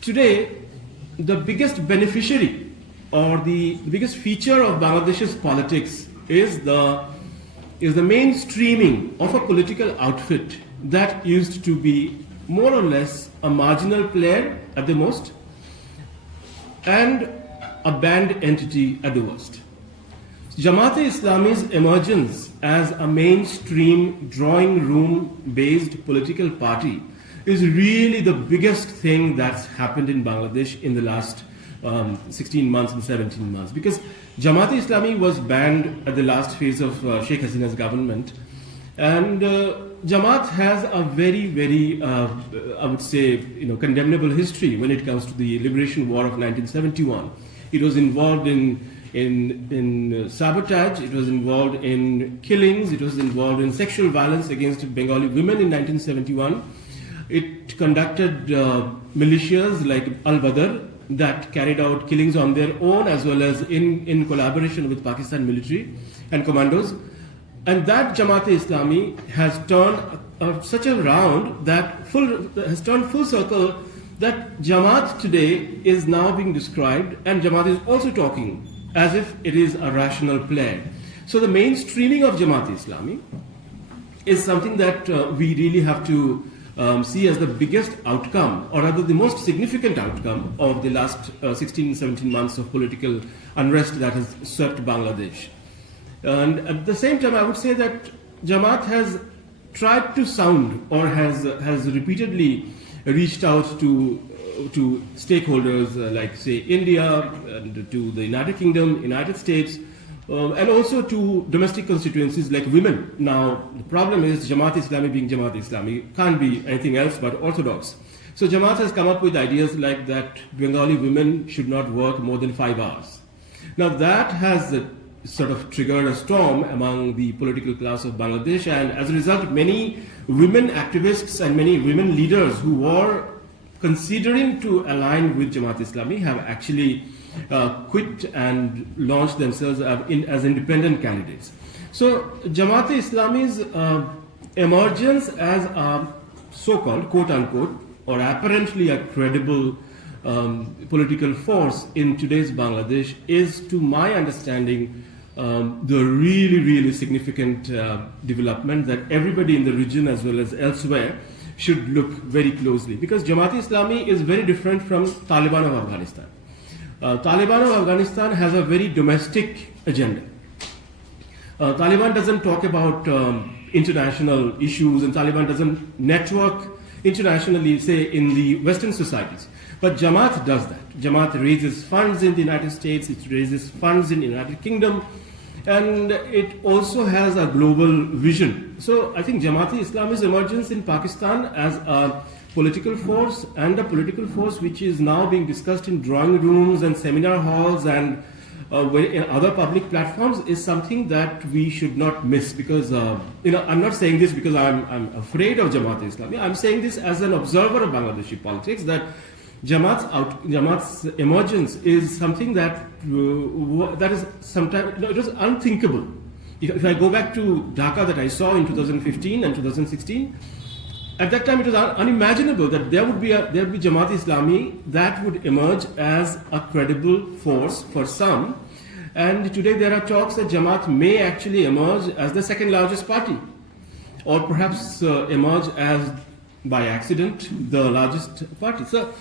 Today, the biggest beneficiary or the biggest feature of Bangladesh's politics is the mainstreaming of a political outfit that used to be more or less a marginal player at the most and a banned entity at the worst. Jamaat-e-Islami's emergence as a mainstream drawing room-based political party is really the biggest thing that's happened in Bangladesh in the last 16 months and 17 months. Because Jamaat-e-Islami was banned at the last phase of Sheikh Hasina's government. And Jamaat has a very, I would say, condemnable history when it comes to the Liberation War of 1971. It was involved in sabotage, it was involved in killings, it was involved in sexual violence against Bengali women in 1971. It conducted militias like Al-Badr that carried out killings on their own as well as in collaboration with Pakistan military and commandos. And that Jamaat-e-Islami has turned such a round that has turned full circle that Jamaat today is now being described, and Jamaat is also talking as if it is a rational player. So the mainstreaming of Jamaat-e-Islami is something that we really have to see as the biggest outcome, or rather the most significant outcome of the last 16-17 months of political unrest that has swept Bangladesh. And at the same time, I would say that Jamaat has tried to sound or has repeatedly reached out to stakeholders like, say, India, and to the United Kingdom, United States, and also to domestic constituencies like women. Now, the problem is Jamaat-e-Islami being Jamaat-e-Islami can't be anything else but orthodox. So Jamaat has come up with ideas like that Bengali women should not work more than 5 hours. Now, that has sort of triggered a storm among the political class of Bangladesh, and as a result, many women activists and many women leaders who were considering to align with Jamaat-e-Islami have actually quit and launched themselves as independent candidates. So Jamaat-e-Islami's emergence as a so-called, quote-unquote, or apparently a credible political force in today's Bangladesh is, to my understanding, the really significant development that everybody in the region as well as elsewhere should look very closely. Because Jamaat-e-Islami is very different from Taliban of Afghanistan. Taliban of Afghanistan has a very domestic agenda. Taliban doesn't talk about international issues, and Taliban doesn't network internationally, say, in the Western societies. But Jamaat does that. Jamaat raises funds in the United States, it raises funds in the United Kingdom, and it also has a global vision. So I think Jamaat-e-Islami's emergence in Pakistan as a political force, and a political force which is now being discussed in drawing rooms and seminar halls and in other public platforms, is something that we should not miss. Because I'm not saying this because I'm afraid of Jamaat-e-Islami. I'm saying this as an observer of Bangladeshi politics, that Jamaat's emergence is something that is sometimes it was unthinkable. If I go back to Dhaka that I saw in 2015 and 2016, at that time it was unimaginable that there would be Jamaat-e-Islami that would emerge as a credible force for some. And today there are talks that Jamaat may actually emerge as the second largest party, or perhaps emerge as by accident the largest party. So